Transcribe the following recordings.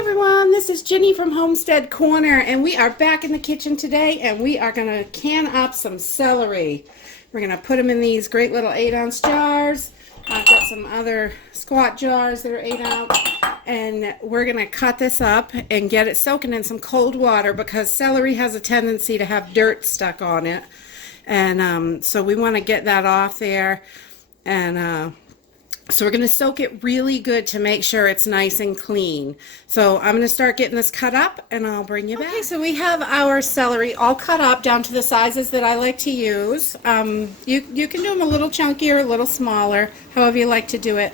Everyone, this is Jenny from Homestead Corner, and we are back in the kitchen today, and we are going to can up some celery. We're going to put them in these great little 8-ounce jars. I've got some other squat jars that are 8-ounce, and we're going to cut this up and get it soaking in some cold water because celery has a tendency to have dirt stuck on it, and so we want to get that off there. And so we're going to soak it really good to make sure it's nice and clean. So I'm going to start getting this cut up and I'll bring you back. Okay, so we have our celery all cut up down to the sizes that I like to use. You can do them a little chunkier, a little smaller, however you like to do it.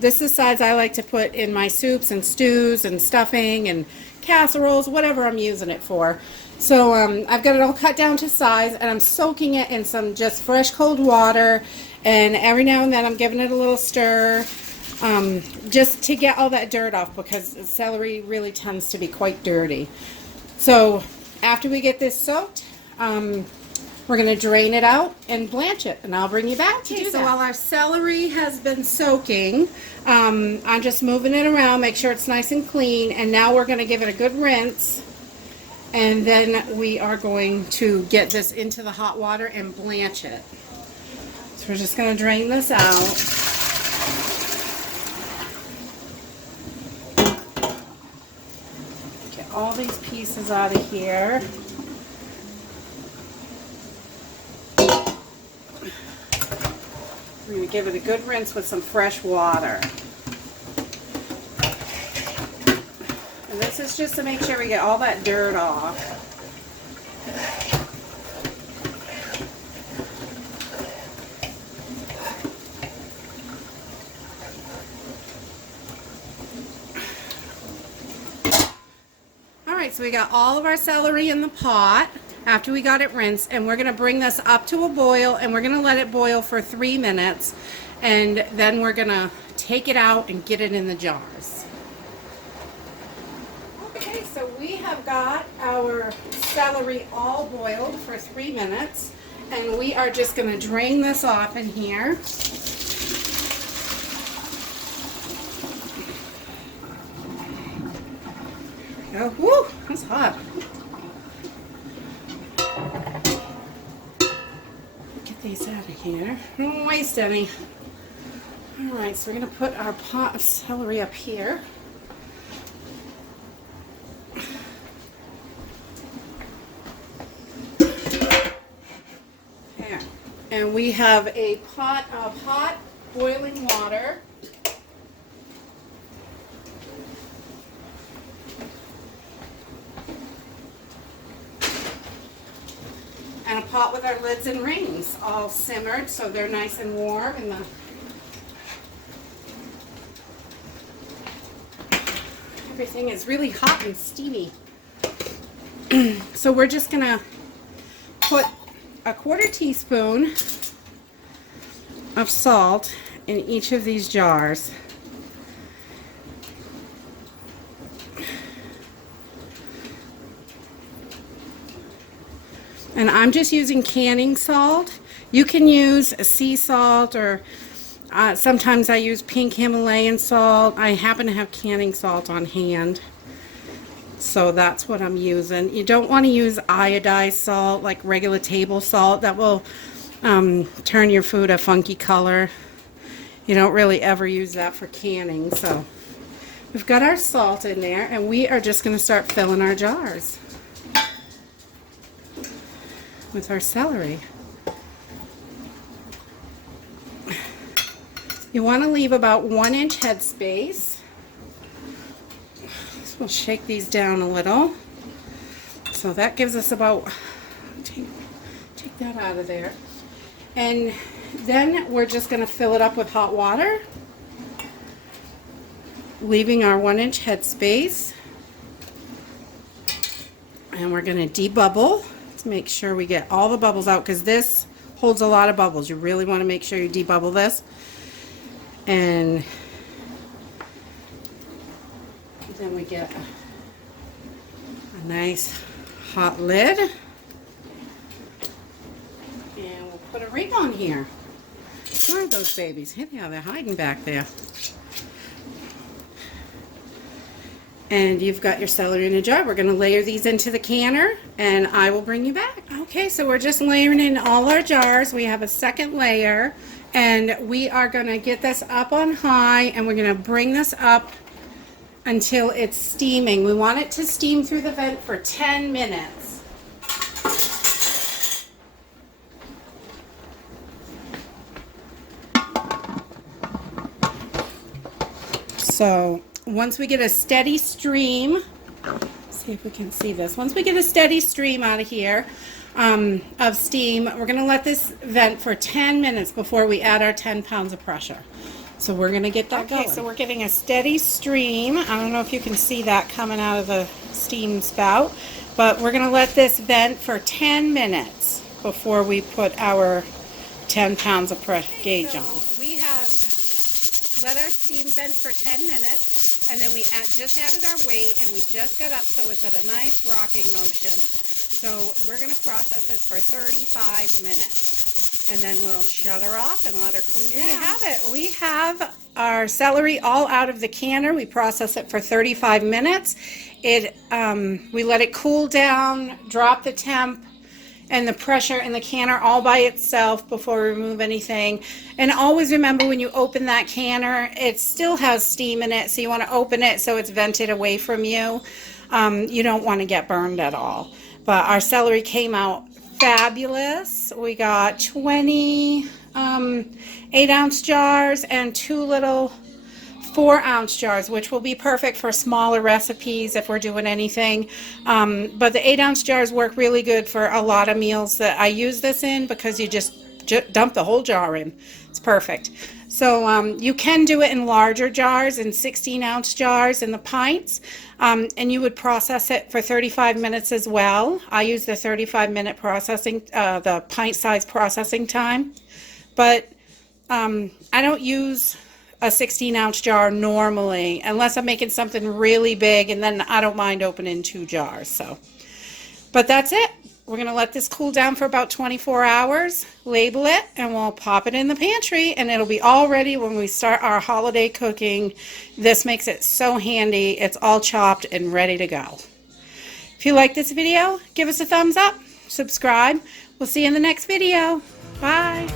This is the size I like to put in my soups and stews and stuffing and casseroles, whatever I'm using it for. So I've got it all cut down to size, and I'm soaking it in some just fresh cold water, and every now and then I'm giving it a little stir just to get all that dirt off, because celery really tends to be quite dirty. So after we get this soaked, we're going to drain it out and blanch it, and I'll bring you back to do that. So while our celery has been soaking, I'm just moving it around, make sure it's nice and clean, and now we're going to give it a good rinse. And then we are going to get this into the hot water and blanch it. So we're just going to drain this out. Get all these pieces out of here. We're going to give it a good rinse with some fresh water. And this is just to make sure we get all that dirt off. Alright, so we got all of our celery in the pot after we got it rinsed, and we're going to bring this up to a boil, and we're going to let it boil for 3 minutes, and then we're going to take it out and get it in the jars. Okay, so we have got our celery all boiled for 3 minutes, and we are just going to drain this off in here. Oh, whoo, that's hot. Get these out of here. Don't waste any. Alright, so we're going to put our pot of celery up here. There. And we have a pot of hot boiling water. And a pot with our lids and rings all simmered so they're nice and warm, and everything is really hot and steamy. So we're just going to put a 1/4 teaspoon of salt in each of these jars. And I'm just using canning salt. You can use sea salt, or sometimes I use pink Himalayan salt. I happen to have canning salt on hand, so that's what I'm using. You don't want to use iodized salt like regular table salt. That will turn your food a funky color. You don't really ever use that for canning. So we've got our salt in there, and we are just going to start filling our jars with our celery. You want to leave about 1-inch headspace. So we'll shake these down a little. So that gives us about, take that out of there. And then we're just going to fill it up with hot water, leaving our 1-inch headspace. And we're going to debubble to make sure we get all the bubbles out, because this holds a lot of bubbles. You really want to make sure you debubble this. And then we get a nice hot lid, and we'll put a ring on here. Where are those babies? Yeah, they're hiding back there. And you've got your celery in a jar. We're going to layer these into the canner, and I will bring you back. Okay, so we're just layering in all our jars. We have a second layer, and we are going to get this up on high, and we're going to bring this up until it's steaming. We want it to steam through the vent for 10 minutes. So once we get a steady stream, see if we can see this. Once we get a steady stream out of here of steam, we're going to let this vent for 10 minutes before we add our 10 pounds of pressure. So we're going to get that going. So we're getting a steady stream. I don't know if you can see that coming out of the steam spout, but we're going to let this vent for 10 minutes before we put our 10 pounds of pressure gauge on. We have let our steam vent for 10 minutes, and then we just added our weight, and we just got up so it's at a nice rocking motion. So we're going to process this for 35 minutes, and then we'll shut her off and let her cool down. There you have it. We have our celery all out of the canner. We process it for 35 minutes. We let it cool down, drop the temp and the pressure in the canner all by itself before we remove anything. And always remember, when you open that canner, it still has steam in it, so you want to open it so it's vented away from you. You don't want to get burned at all. But our celery came out fabulous. We got 20 8-ounce jars and 2 little 4-ounce jars, which will be perfect for smaller recipes if we're doing anything. But the 8-ounce jars work really good for a lot of meals that I use this in, because you just dump the whole jar in. It's perfect. So you can do it in larger jars, in 16-ounce jars in the pints, and you would process it for 35 minutes as well. I use the 35-minute processing, the pint-size processing time. But I don't use a 16-ounce jar normally, unless I'm making something really big, and then I don't mind opening 2 jars. So, but that's it. We're going to let this cool down for about 24 hours, label it, and we'll pop it in the pantry, and it'll be all ready when we start our holiday cooking. This makes it so handy. It's all chopped and ready to go. If you like this video, give us a thumbs up, subscribe. We'll see you in the next video. Bye.